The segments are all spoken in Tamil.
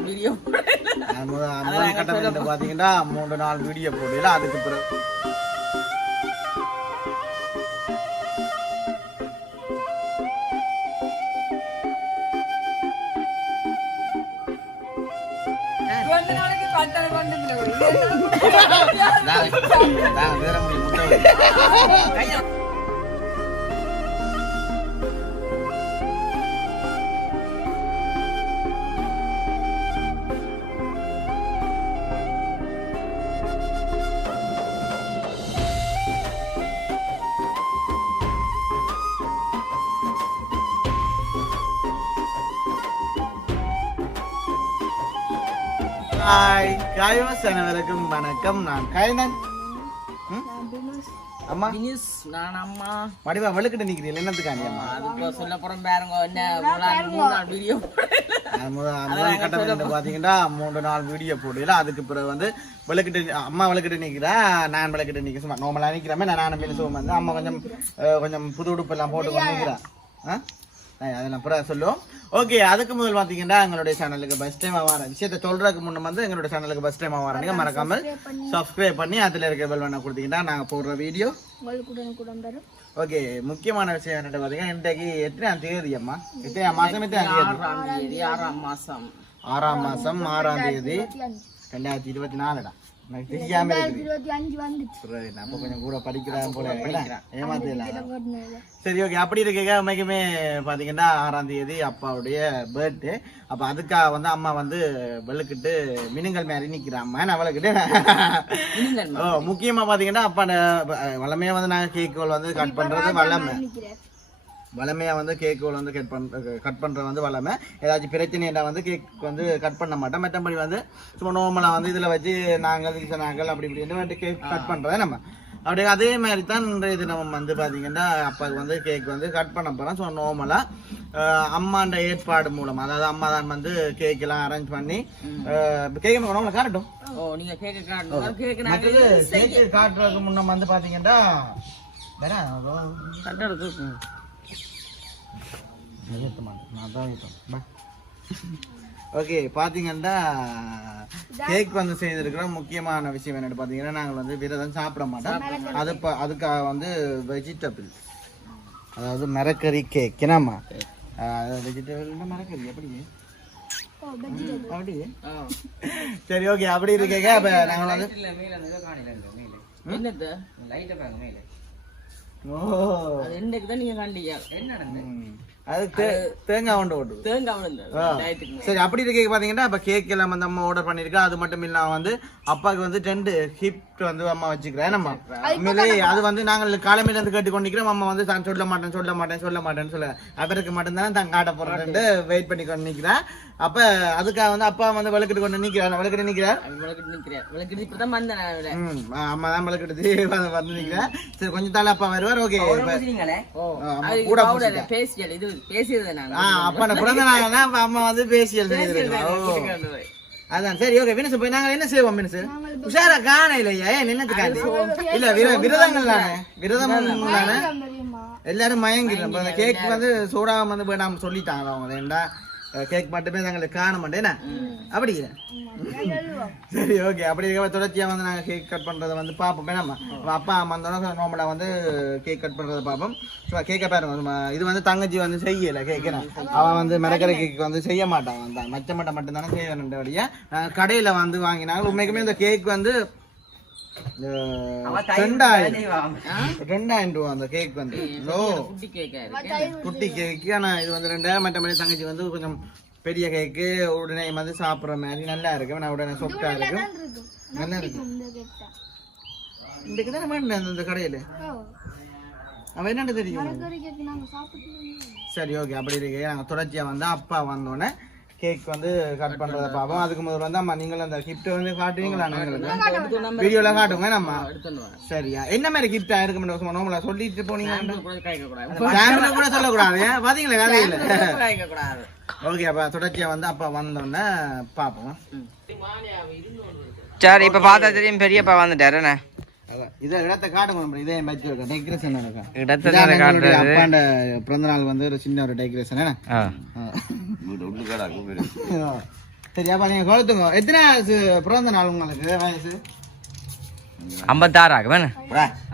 வீடியோ பாத்தீங்கன்னா மூன்று நாள் வீடியோ போடல அதுக்கு பிறகு. நாளைக்கு வேற முடியும் முட்டை ஹாய் காய்வாஸ் அனைவருக்கும் வணக்கம் நான் காய்னன் ம்? அம்மா தினிஷ் நான் அம்மா வடிவா வெளுக்கிட்டு நிக்கிறீங்க என்னத்துக்காண்டி அம்மா அதுக்கு சொல்ல போறோம் பாருங்க என்ன வீடியோ முதல் கட்டம் என்ன மூன்று நாள் வீடியோ போடல. அதுக்கு பிறகு வந்து விளக்கிட்டு அம்மா விளக்கிட்டு நிக்கிறா நான் விளக்கிட்டு நிக்க சும்மா நார்மலா நிக்கிறமே நான் நானும் மீன் சும்மா வந்து அம்மா கொஞ்சம் கொஞ்சம் புது உடுப்பு எல்லாம் போட்டு கொண்டு? நான் அதெல்லாம் அப்புறம் சொல்லுவோம். ஓகே அதுக்கு முதல் பார்த்தீங்கன்னா எங்களுடைய சேனலுக்கு ஃபஸ்ட் டைம் வர விஷயத்த சொல்றதுக்கு முன்ன வந்து எங்களுடைய சேனலுக்கு ஃபஸ்ட் டைம் வரீங்க மறக்காம சப்ஸ்கிரைப் பண்ணி அதில் இருக்க பெல் பண்ண கொடுத்தீங்கன்னா நாங்கள் போடுற வீடியோ ஓகே முக்கியமான விஷயம் என்னட்டு பார்த்தீங்கன்னா இன்றைக்கு எத்தனாம் தேதி அம்மா? எத்தனை மாதம் எத்தனாம் தேதி? ஆறாம் தேதி ஆறாம் மாசம். ஆறாம் மாசம் ஆறாம் தேதி. ரெண்டாயிரத்தி இருபத்தி நாலுடா. எனக்கு தெரியாம இருக்குது அப்ப கொஞ்சம் கூட படிக்கிறேன் போல ஏமாத்திடலாம் சரி ஓகே அப்படி இருக்க உண்மைக்குமே பாத்தீங்கன்னா ஆறாம் தேதி அப்பாவுடைய பர்த்டே அப்ப அதுக்காக வந்து அம்மா வந்து வெளுக்கிட்டு மினுங்கல் மாதிரி நிக்கிறா அம்மா நான் வெளுக்கிட்டு மினுங்கல் ஓ முக்கியமா பாத்தீங்கன்னா அப்பா வளமையா வந்து நாங்க கேக் வந்து கட் பண்றது வளமை வளமையா வந்து கேக் வந்து கட் பண்ற கட் பண்றது வந்து வளமை. ஏதாச்சும் பிரச்சனைனா வந்து கேக் வந்து கட் பண்ண மாட்டோம். மற்றபடி வந்து சும்மா நார்மலா வந்து இதுல வச்சு நாங்கள் நாங்கள் அப்படி இப்படின்னு கேக் கட் பண்றோம் நம்ம. அப்படியே அதே மாதிரி தான் இன்றைய தினம் வந்து பாத்தீங்கன்னா அப்பாவுக்கு வந்து கேக் வந்து கட் பண்ண போறோம். ஸோ நார்மலா அம்மாண்ட ஏற்பாடு மூலம் அதாவது அம்மா தான் வந்து கேக் எல்லாம் அரேஞ்ச் பண்ணி கேக் நம்மளை காட்டட்டும். ஓ நீங்க கேக்க காட்டணும். கேக்கு மற்றது கேக் காட்டுறதுக்கு முன்ன வந்து பாத்தீங்கன்னா வேற ஓகே பாத்தீங்கன்னா கேக் வந்து செய்திருக்கிறோம் முக்கியமான விஷயம் என்னன்னு பாத்தீங்கன்னா நாங்கள் வந்து விரதம் சாப்பிட மாட்டோம். அது ப- அதுக்காக வந்து வெஜிடபிள் அதாவது மரக்கறி கேக் என்னம்மா? வெஜிடபிள் மரக்கறி? எப்படி அப்படி ஆ. சரி ஓகே அப்படி இருக்கேங்க அப்ப நாங்கள் வந்து என்னது? ஓ. அது என்னைக்கு தான் நீங்க கண்டீங்க ம். அது தேங்காய் ஓட்டுது தேங்காய் சரி அப்படி இருக்க பாத்தீங்கன்னா இப்ப கேக் எல்லாம் வந்து அம்மா ஆர்டர் பண்ணிருக்கா. அது மட்டும் இல்லாம வந்து அப்பாவுக்கு வந்து ரெண்டு ஹிப்ட் வந்து அம்மா வச்சுக்கிறேன் நம்ம உண்மையிலேயே அது வந்து நாங்கள் காலமையில இருந்து கேட்டு கொண்டிருக்கிறோம். அம்மா வந்து தான் சொல்ல மாட்டேன் சொல்ல மாட்டேன் சொல்ல மாட்டேன்னு சொல்ல அவருக்கு மட்டும்தானே தான் காட்ட போறேன்ட்டு வெயிட் பண்ணி கொண்டு நிக்கிறேன் அப்ப அதுக்காக வந்து அப்பா வந்து விளக்கிட்டு கொண்டு நிக்கிறார். விளக்கிட்டு நிக்கிறார். அது விளக்கிட்டு விளக்கிட்டு இப்பதான் வந்தேன் அம்மா தான் விளக்கிட்டு வந்து வந்து நிக்கிறேன் சரி கொஞ்சம் தாள் அப்பா வருவார். ஓகே கூட பேசியல் இது பேசியது நான் ஆ அப்பா நான் பிறந்த நாள் தான் அப்ப அம்மா வந்து பேசி எழுதிருக்கேன் ஓ. அதான் சரி ஓகே வினசு போய் நாங்க என்ன செய்வோம் வினசு? உஷாரா காண இல்லையா? ஏன் நின்னதுக்காண்டி? இல்ல விர விரதங்கள் தானே? விரதம் தானே? எல்லாரும் மயங்கிடும் அந்த கேக் வந்து சூடாக வந்து போய் நாம சொல்லிட்டாங்களா அவங்க ஏண்டா கேக் மட்டுமே நாங்களுக்கு காண மாட்டேன்னா அப்படி சரி ஓகே அப்படி இருக்க தொடர்ச்சியா வந்து நாங்க கேக் கட் பண்றதை வந்து பார்ப்போம். நம்ம அப்பா அம்மா வந்தோன்னா நோம்பலா வந்து கேக் கட் பண்றதை பார்ப்போம். சும்மா கேக்கை பாருங்க இது வந்து தங்கச்சி வந்து செய்யல கேட்கணும் அவன் வந்து மிளகரை கேக் வந்து செய்ய மாட்டான் வந்தான் மச்ச மட்டை மட்டும் தானே செய்ய வேண்டிய கடையில வந்து வாங்கினாங்க. உண்மைக்குமே இந்த கேக் வந்து ரெண்டாயிரம். ரெண்டாயிரம் ரூபா அந்த கேக் வந்து. குட்டி கேக்கா இருக்கு. குட்டி கேக்கு ஆனா இது வந்து ரெண்டாயிரம் மற்றபடி தங்கச்சி வந்து கொஞ்சம் பெரிய கேக்கு உடனே வந்து சாப்பிடுற மாதிரி நல்லா இருக்கு நான் உடனே சொப்டா இருக்கு நல்லா இருக்கு இன்றைக்கு தானே. கடையில? அவன் என்னன்னு தெரியும்? சரி ஓகே அப்படி இருக்கு. நாங்க தொடர்ச்சியா வந்து அப்பா வந்தோடனே கேக் வந்து கட் பண்றத பார்ப்போம். அதுக்கு முதல்ல வந்து அம்மா நீங்களும் அந்த கிஃப்ட் வந்து காட்டுவீங்களா நீங்களுக்கு வீடியோல காட்டுங்க. நம்ம சரியா? என்ன மாதிரி கிஃப்டா இருக்க மாட்டோம் நோம்பலா சொல்லிட்டு போனீங்க. கேமரா கூட சொல்லக்கூடாது? பாத்தீங்களா கதையில ஓகே அப்ப தொடர்ச்சியா வந்து அப்பா வந்தோடனே பாப்போம் சரி இப்ப பார்த்தா தெரியும் பெரியப்பா வந்துட்டாரு என்ன? அதான் இதை இடத்த காட்டுங்க இதே மேட்ச் இருக்கா டெக்கரேஷன் நடக்கும். இடத்தை பிறந்த நாள் வந்து ஒரு சின்ன ஒரு டெக்கரேஷன். சரி அப்ப நீங்க கொளுத்துங்க. எத்தனை பிறந்த நாள் உங்களுக்கு? வயசு? ஐம்பத்தாறு ஆகும் வேணும்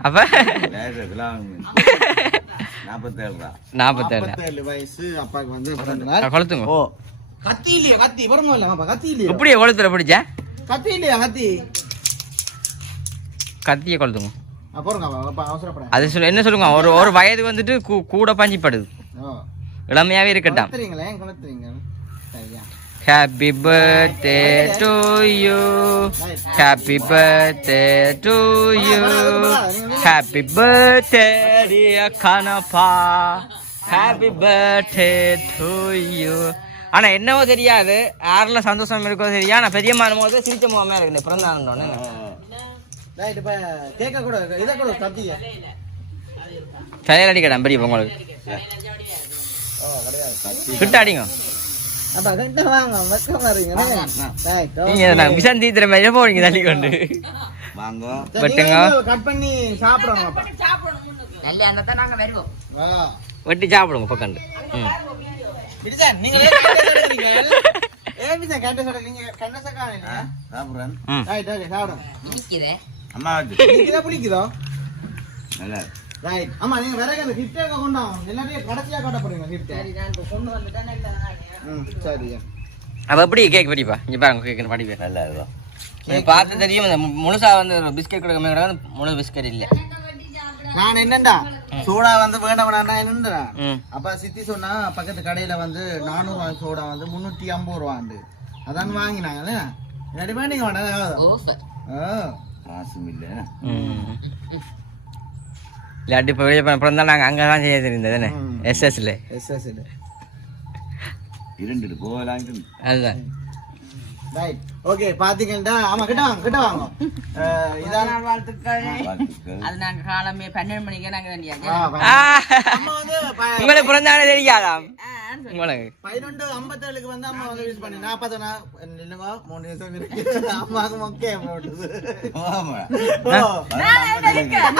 அப்ப? நாற்பத்தேழு நாற்பத்தேழு வயசு அப்பாவுக்கு வந்து பிறந்த நாள். கொளுத்துங்க. ஓ. கத்தி இல்லையா? கத்தி? பிறந்த இல்ல அப்பா கத்தி இல்லையா? இப்படியே பிடிச்சா? கத்தி இல்லையா கத்தி? கத்தியை கொளுத்துங்க. அது சொல்லு என்ன சொல்லுங்க? ஒரு ஒரு வயது வந்துட்டு கூ- கூட பஞ்சிப்படுது. ஓ இளமையாவே இருக்கட்டும். Happy birthday to you happy birthday to you happy birthday dear Kanappa happy birthday to you ஆனா என்னவோ தெரியாது. யாரில் சந்தோஷம் இருக்கோ தெரியா நான் பெரியம்மா போது சிரிச்ச முகமே இருக்கு பிறந்த நாள் ரைட் இப்ப கேட்க கூட இதை கூட கத்திய கையில் அடிக்கடா பெரிய உங்களுக்கு கிட்ட. அடிங்க நீங்க விஷம் தீத்துற மாதிரி போறீங்க தள்ளி கொண்டு. வெட்டுங்க. கட் பண்ணி சாப்பிடுறோம் அப்பா. கல்யாணத்தை நாங்க வருவோம். வா. வெட்டி சாப்பிடுங்க பக்கண்டு ம். பிடிச்சான் நீங்க ஏன் ரைட் ஆமா நீங்க வேற அந்த கிஃப்ட் கொண்டு வாங்க. எல்லாத்தையும் கடைசியா காட்ட போறீங்க கிஃப்ட் நான் இப்ப கொண்டு வந்துட்டேன் ம் சரி அப்ப எப்படி கேக் படிப்பா இங்க பாருங்க கேக் படிப்பேன் நல்லா இருக்கும் பார்த்து தெரியும் இந்த முழுசா வந்து பிஸ்கெட் கொடுக்கமே கிடையாது முழு பிஸ்கெட் இல்ல. நான் என்னண்டா? சோடா வந்து வேண்டாம் வேண்டாம் என்னண்டா? ம். அப்ப சித்தி சொன்னா பக்கத்து கடையில வந்து நானூறு ரூபா சோடா வந்து முன்னூத்தி ஐம்பது ரூபாண்டு. அதான் வாங்கினாங்கல்ல ரெடி பண்ணிக்க வேண்டாம் ஓஃபர் ம். இல்லாட்டி இப்போ வெளியே பிறந்தா நாங்கள் அங்கே தான் செய்ய தெரிந்தது என்ன? ம். எஸ்எஸ்ல எஸ் எஸ் அதுதான். ரைட் ஓகே பாத்தீங்கன்னா ஆமா கிட்ட வாங்க கிட்ட வாங்க. இதான் வாழ்த்துக்கள். அது நாங்க காலமே பன்னெண்டு மணிக்கே நாங்க ப- உங்களுக்கு பிறந்தானே தெரியாதாம்? பதினொன்று ஐம்பத்தேழுக்கு வந்து அம்மா வந்து யூஸ் பண்ணி. நாற்பது நாள். இல்லைங்க மூணு நிமிஷம் இருக்கு. அம்மாவுக்கு மொக்கே.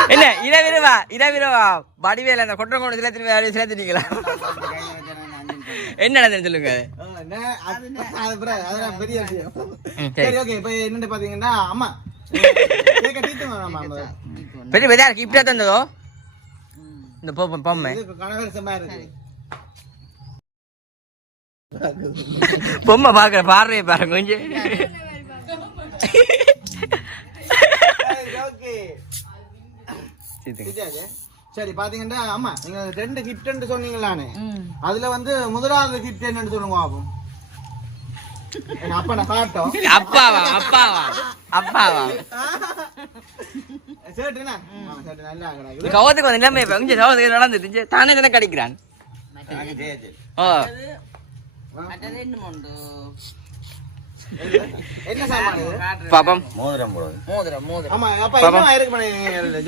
என்ன இரவிரவா இரவிரவா வடிவேல அந்த கொட்டை கொண்டு சில திரும்பி சேர்த்துட்டீங்களா என்ன நடந்ததுன்னு சொல்லுங்க. பெரிய விஷயம் சரி. ஓகே இப்போ என்னன்னு பாத்தீங்கன்னா அம்மா? பெரிய பெரியா இருக்கு இப்படியா தந்ததோ? இந்த பொ- பொம்மை. பொம்மை பாக்குற பார்வையை பாருங்க கொஞ்சம். ஓகே சரி பாத்தீங்கன்னா அம்மா நீங்க ரெண்டு கிஃப்ட் சொன்னீங்களானே அதுல வந்து முதலாவது கிஃப்ட் என்னன்னு சொல்லுங்க எங்க அப்பா நான் காட்டும். அப்பாவா அப்பாவா அப்பாவா. சேட்டுனா சேட்டு நல்லா கிடக்குது கவத்துக்கு வந்து இப்ப இங்க சகோதரி நடந்துட்டு தானே தானே கிடைக்கிறான். ஓ மற்றது என்ன சாமான் இது பாப்பம் மோதிரம் மோதிரம். ஆமா அப்பா என்ன இருக்கு பண்ணி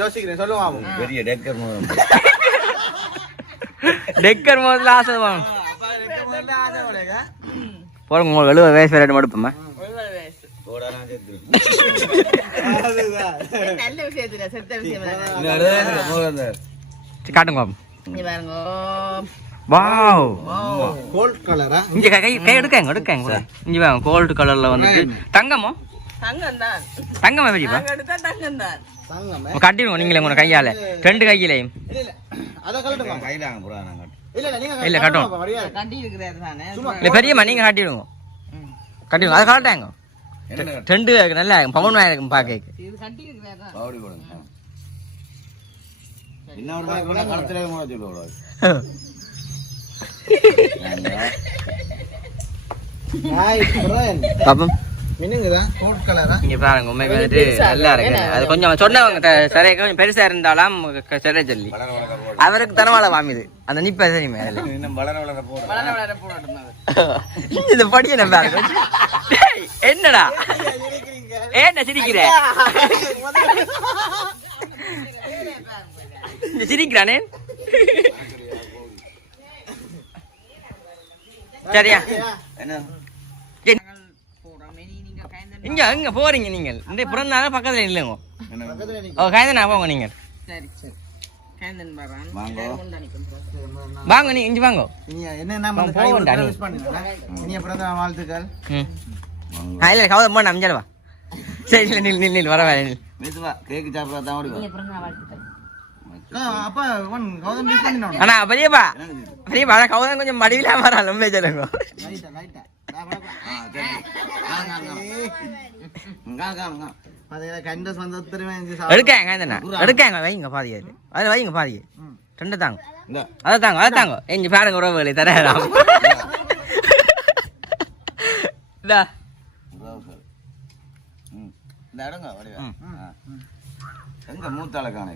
யோசிக்கிறேன் பாப்போம் பெரிய டெக்கர் மூலம் டெக்கர் முதல்ல ஆசை வாங்க. போறங்க உங்களுக்கு? எழுபது வயசு ரெண்டு மடுப்போமா ஒருவர் வயசு கோடாலாம் சேர்த்து அதுதான். நல்ல விஷயத்துல செத்த விஷயம் காட்டுங்க பாப்போம் பாருங்க. வாவ் கோல்ட் கலரா இங்க கை கை எடுக்காங்க எடுக்காங்க இங்க வாங்க கோல்டு கலர்ல வந்துட்டு தங்கமோ? தங்கம் தான் தங்கமா பெரியப்பா தங்கம்? தான் கட்டிடுவோம் நீங்களே உங்க கையால. ரெண்டு கையிலையும். இல்ல இல்ல. அத கலட்டுமா கையில் அங்கே போகிறா நாங்கள் இல்ல இல்ல நீங்க இல்ல, கலட்டுங்க கட்டும். பெரியம்மா நீங்க கட்டிடுவோம் கட்டிடுவோம் அதை காட்டாங்க என்ன ரெண்டு நல்லா பவன் இருக்கும் பாக்க. இது கட்டி இருக்கிறாரு தான் பாவடி போடுங்க இன்னொரு நாள் கூட களத்தில் கூட சொல்லக்கூடாது ஹாய் ஃப்ரெண்ட் பாப்போம். இங்க பாருங்க வந்துட்டு நல்லா இருக்கு. அது கொஞ்சம் சொன்னவங்க சரியா கொஞ்சம் பெருசா இருந்தாலும் சரியா அவருக்கு தனவாள வாமிது அந்த நிப்ப தெரியுமே? அதுல இன்னும் வளர வளர போட வளர வளர போடணும் இந்த படிய என்ன பாருங்க. டேய், என்னடா? ஏன்டா சிரிக்கிற? இந்த சிரிக்கிறானே? சரியா? என்ன? நீங்க இங்க எங்க போறீங்க நீங்கள். இந்த பிறந்த நாள் பக்கத்துல இல்லைங்க. ஓ காய்ந்தனா போங்க நீங்கள். சரி சரி. கேந்தன் பாரான் வாங்கோ. வாங்க நீ இஞ்சி வாங்க. என்ன போகண்டா நீ. இனிய வாழ்த்துக்கள். இல்லை கவலை வா. சரி இல்லை நில் நில் நில் வர வர நில் பேசுவா கேக்கு சாப்பிடா தான் பெரியப்பா. பெரியப்பா கொஞ்சம் மடிவிலா வர ரொம்ப எடுக்காங்க காய்ந்தனா எடுக்காங்க வைங்க பாதி அது. அதில் வைங்க பாதி. ம். ரெண்டு தாங்க. அதை தாங்க அதை தாங்க. எங்க பாருங்க உறவுகளை தரேன். இந்தா. இந்த இடங்க. எங்க காணை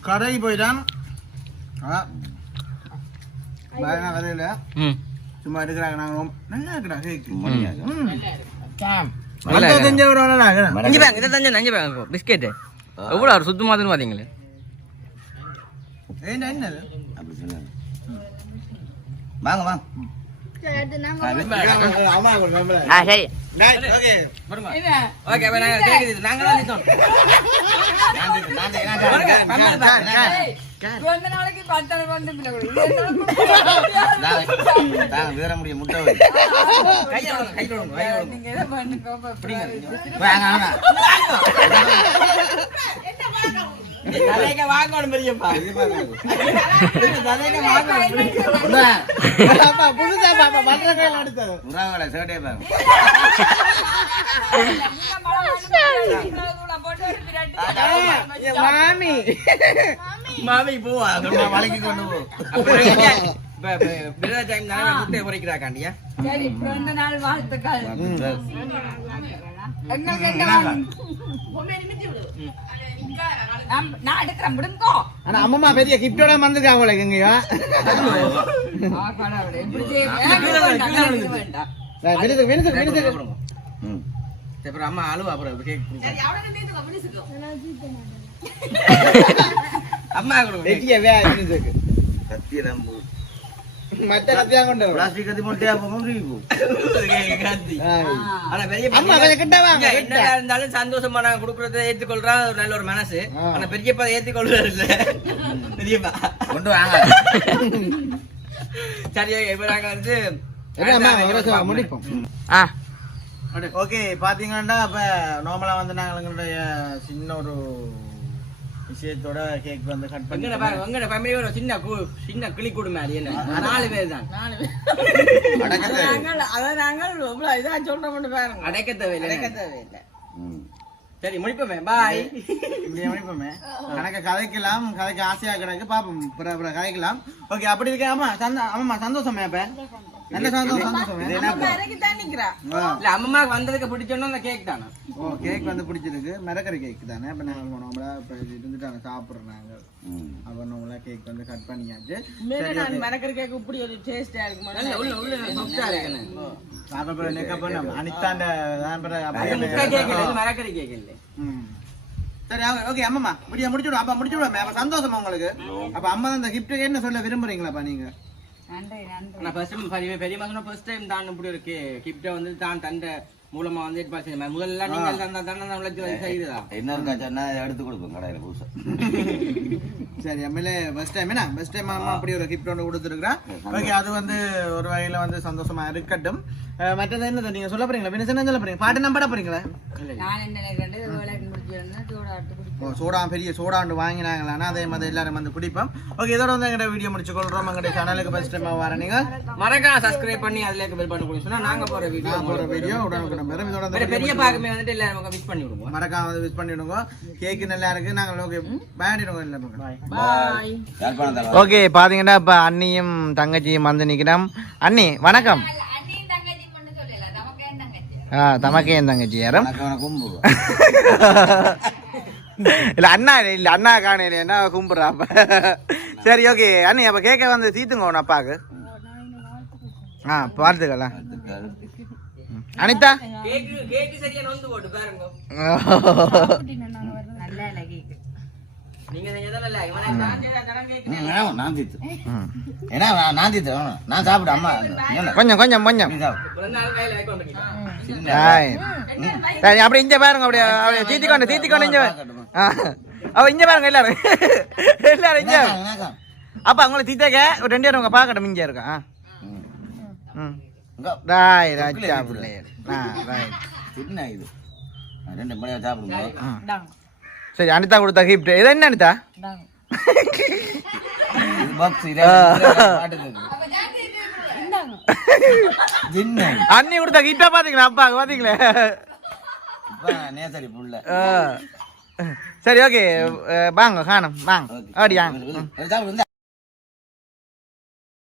கடைக்கு போயிட்டான். பயங்கர கதையில. ம். சும்மா இருக்கிறாங்க நாங்க ரொம்ப- நல்லா இருக்குடா கேக்கு பிஸ்கெட்டு. எவ்வளோ ஒரு சுத்தமாதுன்னு பார்த்தீங்களே ஏண்டா, என்னது? அப்படி சொன்னாங்க வாங்க வாங்க. சரி. ஓகே. நாங்கள் நாங்கள் கொஞ்ச நாளைக்கு பத்தரை வந்து நான் வேற முடிய முட்டை. நீங்க எதை பண்ணுங்க? தலைக்கு வாங்கணும் பெரியப்பா. இந்த தலைக்கு வாங்கணும் புதுசா பாப்பா, மற்ற கையில எடுத்தது. புறாவலை சேட்டையை பாருங்க. மாமி. மாமி போவா. நான் வளைக்கி கொண்டு போ. முட்டையை பொரிக்கிறாக்காண்டியா? சரி பிறந்த நாள் வாழ்த்துக்கள். ம். எங்களுக்கு என்ன வாங்கணும்? நாம்- நான் எடுக்கிறேன் விடுங்கோ. ஆனா அம்மம்மா பெரிய கிஃப்டோட வந்திருக்காங்க போல எங்கேயோ விருது ம். சரி, அப்புறம் அம்மா அழுவா அப்புறம் கேக். அம்மா கொடுங்க வே விருதுக்கு கத்தி மத்த கத்தியா கொண்டு. பிளாஸ்டிக் கத்தி கிட்ட. என்னதான் இருந்தாலும் சந்தோஷமா நாங்க கொடுக்கறத ஏத்துக்கொள்றா ஒரு நல்ல ஒரு மனசு. ஆனா பெரியப்பா ஏத்துக்கொள்றாரு இல்ல பெரியப்பா கொண்டு வாங்க சரி இப்ப நாங்க வந்து என்ன அம்மா, ஒரு நிமிஷம் முடிப்போம். ஆ ஓகே பாத்தீங்கன்னா இப்ப நார்மலா வந்து எங்களுடைய சின்ன ஒரு விஷயத்தோட கேக் வந்து கட் பண்ணி எங்கட ஃபேமிலி ஒரு சின்ன சின்ன கிளி கூடு மாதிரி என்ன? நாலு பேர். தான். அடக்கத்தை நாங்கள் அதை நாங்கள் இவ்வளவு இதா சொல்றோம்னு பாருங்க. அடைக்க தேவையில்லை அடைக்க தேவையில்லை. சரி முடிப்போமே. பாய் இப்படியே முடிப்போமே. கணக்க கதைக்கலாம். கதைக்க ஆசையா கிடக்கு. பாப்போம். பிற பிற கதைக்கலாம். ஓகே அப்படி இருக்கே. ஆமா சந்த ஆமாம்மா சந்தோஷமே இப்ப நல்ல சந்தோஷம் சந்தோஷமே வந்ததுக்கு பிடிச்சோன்னா அந்த கேக் தானே. ஓ கேக் வந்து பிடிச்சிருக்கு மிரக்கறி கேக் தானே? இப்போ நாங்கள் நம்மளா இப்போ இருந்துட்டாங்க சாப்பிட்றோம் நாங்கள் ம். அப்போ நம்மளா கேக் வந்து கட் பண்ணியாச்சு. நான் கேக் இப்படி ஒரு டேஸ்டா நல்ல உள்ள உள்ள சொத்தா இருக்கணும். இப்போ நெக்க பண்ணோம். அனிதாண்ட மரக்கறி கேக் இல்லை ம். சரி ஓகே அம்மாம்மா முடிய முடிச்சு விடும் அப்பா முடிச்சு விடுவோம் அப்போ சந்தோஷமா உங்களுக்கு? அப்போ அம்மா தான் இந்த கிஃப்ட்டுக்கு என்ன சொல்ல விரும்புறீங்களாப்பா நீங்க? நான் ஃபர்ஸ்ட் டைம் பெரிய பெரிய மாசம் ஃபர்ஸ்ட் டைம் தான் இப்படி ஒரு கிஃப்ட்டை வந்து தான் தந்த மூலமா வந்து ஏற்பாடு செய்ய முதல்ல நீங்கள் தந்தா தானே நம்மளுக்கு வந்து செய்ததா? இன்னொரு காய்ச்சா எடுத்து கொடுப்போம் கடையில் புதுசா. சரி எம்எல்ஏ ஃபர்ஸ்ட் டைம் என்ன? ஃபர்ஸ்ட் டைம் அம்மா அப்படி ஒரு கிஃப்ட் ஒன்று கொடுத்துருக்குறேன் ஓகே அது வந்து ஒரு வகையில் வந்து சந்தோஷமா இருக்கட்டும். மற்றது என்னது? நீங்க சொல்ல போறீங்களா? என்ன சொல்ல போறீங்க? பாட்டு நம்பட போறீங்களா? சூடா பெரிய சோடாண்டு வாங்கினாங்களான்னா அதே மாதிரி எல்லாரும் வந்து குடிப்போம். ஓகே இதோட வந்து எங்கள்கிட்ட வீடியோ முடிச்சு கொள்றோம் எங்களுடைய சேனலுக்கு ஃபர்ஸ்ட் டைம் வர நீங்க மறக்காம சப்ஸ்கிரைப் பண்ணி அதுல பெல் பட்டன் சொன்னா நாங்க போற வீடியோ போற வீடியோ உடனுக்குடன் வரும் இதோட பெரிய பாக்குமே வந்துட்டு எல்லாரும் மிஸ் பண்ணி விடுவோம் மறக்காம வந்து விஷ் பண்ணிடுங்க கேக்கு நல்லா இருக்கு. நாங்கள் ஓகே பேடிடுவோம் இல்லை பாய் ஓகே பாத்தீங்கன்னா இப்ப அண்ணியும் தங்கச்சியும் வந்து நிக்கிறோம். அண்ணி வணக்கம். ஆ தமக்கே என் தங்கச்சி யாரும்? இல்ல அண்ணா இல்ல அண்ணா காணையில என்ன கும்பிடுறா அப்ப? சரி ஓகே. அண்ணி அப்ப கேக்க வந்து தீத்துங்க உன் அப்பாக்கு ஆ வாழ்த்துக்கலாம் அனிதா? கொஞ்சம் கொஞ்சம் கொஞ்சம். அப்படி இங்க பாருங்க அப்படியே அப்படியே தீத்தி கொண்டு தீத்தி கொண்டு இங்க. அவ இங்க பாருங்க எல்லாரும். எல்லாரும் இங்க? அப்ப அவங்கள தீத்தக்க ஒரு ரெண்டு பேரும் உங்க பாக்கட்டும் இங்க இருக்கா? ராய் ராஜா பிள்ளை ஆ ரைட் என்ன இது? ரெண்டு மணியா சாப்பிடுங்க சரி அனிதா கொடுத்த கிஃப்ட் இது என்ன அனிதா? அண்ணி கொடுத்த கிஃப்டா பாத்தீங்களா? அப்பா பாத்தீங்களே? நேசரி புள்ள. சரி ஓகே. வாங்க காணும். வாங்க. அப்படியா